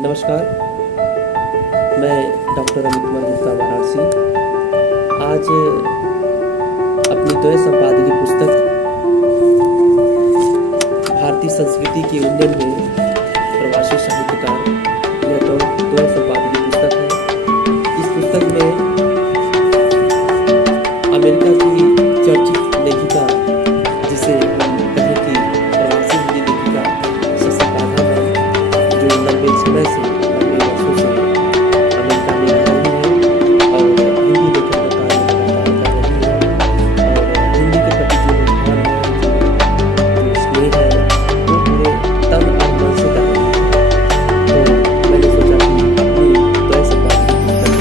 नमस्कार, मैं डॉक्टर अमित कुमार गुप्ता वाराणसी। आज अपनी द्वय संपादकीय पुस्तक भारतीय संस्कृति के उन्नयन में प्रवासी साहित्यकार, यह द्वय संपादकीय पुस्तक है। इस पुस्तक में अमेरिका की चर्चित लेखिका, जिसे हम कहें कि प्रवासी हिंदी लेखिका शशि पाठक है, जो लंबे समय से लंबे वर्षों से अमेरिका में रह रही है और हिंदी लेखन का कार्य लगातार कर रही है। और हिंदी के प्रति जो रुझान है, जो स्नेह है, वो पूरे तन और मन से कर रही है। तो मैंने सोचा कि अपनी द्वय संपादकीय पुस्तक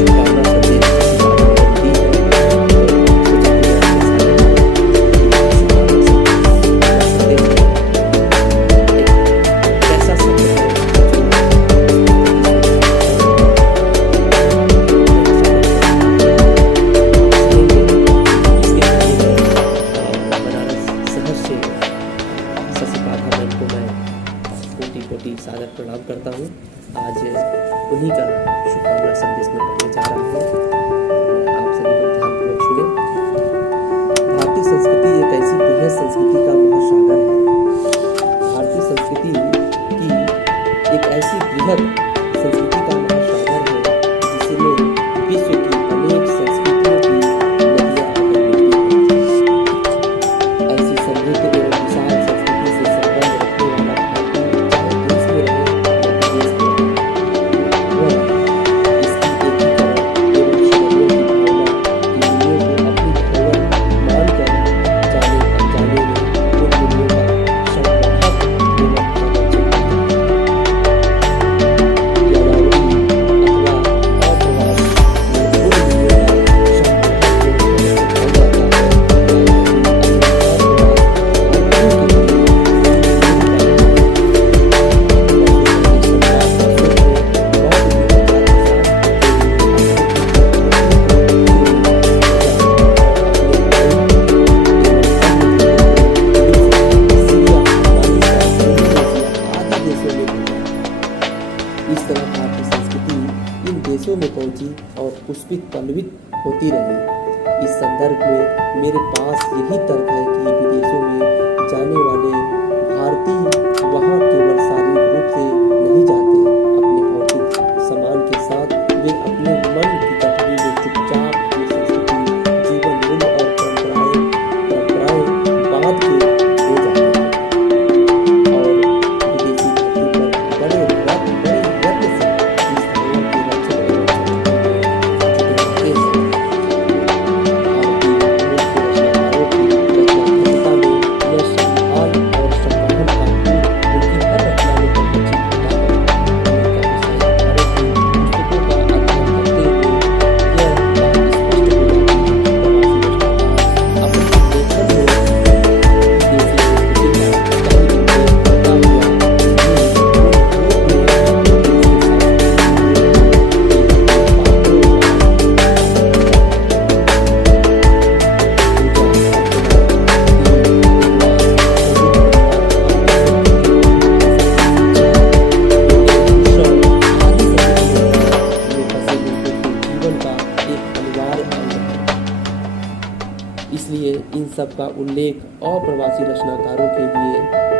शुभकामना संदेश दी है, कोटि सादर प्रणाम करता हूँ। आज उन्हीं का शुभकामना संदेश में पढ़ने जा रहा हूँ। आप सभी लोग ध्यानपूर्वक सुने। भारतीय संस्कृति एक ऐसी बृहद संस्कृति का महासागर है। भारतीय संस्कृति की एक ऐसी बृहद संस्कृति का महासागर है, जिसमें विश्व की अनेक संस्कृतियों की नदियां आकर मिलती हैं। ऐसी समृद्ध एवं विशाल संस्कृति से संबंध रखने वाला भारतीय, चाहे देश में रहे या विदेश में रहे, वह इसकी एकीकरण एवं समन्वय की भावना की मूल्यों को अपनी धरोहर मानकर जाने अनजाने में उन मूल्यों का संवाहक एवं प्रवचक बनता है। यादावरी अथवा अप्रवास में उन मूल्यों का संवाहक एवं प्रवचक बन जाता है। इस तरह भारतीय संस्कृति इन देशों में पहुंची और पुष्पित पल्लवित होती रही। इस संदर्भ में मेरे पास यही तर्क है कि विदेशों में जाने वाले भारतीय वहां केवल शारीरिक रूप से नहीं जाते, अपने भौतिक सामान के साथ वे अपने मन की गठरी में चुपचाप अपनी संस्कृति, जीवन मूल्य और परंपराएं बांध के ले जाते हैं और विदेशी धरती पर बड़े यत्न से इस धरोहर के रक्षण एवं संरक्षण में जुटे रहते हैं। भारतीय मूल के रचनाकारों की रचनात्मकता में यह संभाल और संवाहन का गुण उनकी हर रचना में परिलक्षित होता है। अमेरिका के साहित्यकारों की पुस्तकों का अध्ययन करते हुए यह बात स्पष्ट हो जाती है कि प्रवासी रचनाकार अपने लेखन में विदेशी संस्कृति का कहीं उल्लेख करता हुआ भी मूल रूप में देश की संस्कृति इसलिए इन सब का उल्लेख अप्रवासी रचनाकारों के लिए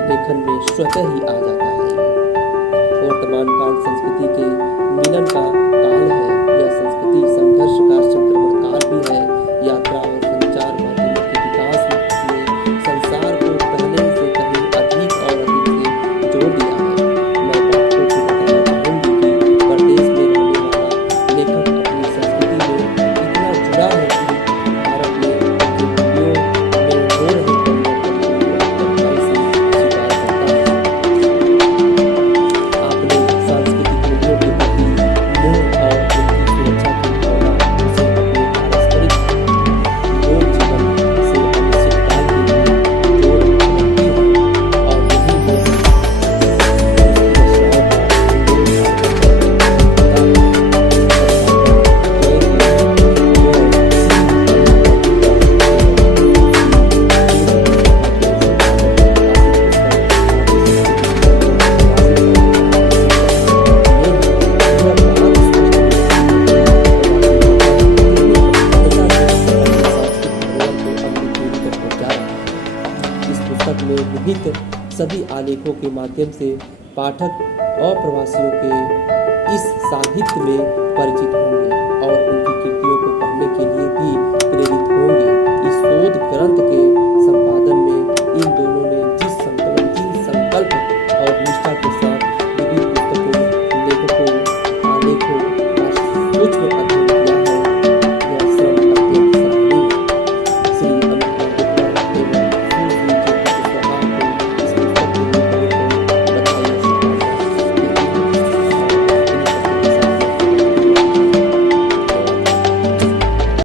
लेखन में स्वतः ही आ जाता है। वर्तमान काल संस्कृति के मिलन का काल है। यह संस्कृति संघर्ष का संक्रमण काल भी है। यात्रा और संचार माध्यमों के विकास ने संसार को पहले से कहीं अधिक और अधिक से जोड़ दिया है। मैं पाठकों को बताना चाहूंगी कि परदेश में रहने वाला लेखक अपनी संस्कृति में इतना जुड़ा है कि भारत में उनके मूल्यों में हो रहे परिवर्तन को गहराई से स्वीकार करता है। आपने सांस्कृतिक मूल्यों के प्रति मोह और उनकी सुरक्षा की भावना उसे अपने पारस्परिक पुस्तक में निहित सभी आलेखों के माध्यम से पाठक अप्रवासियों के इस साहित्य में परिचित होंगे और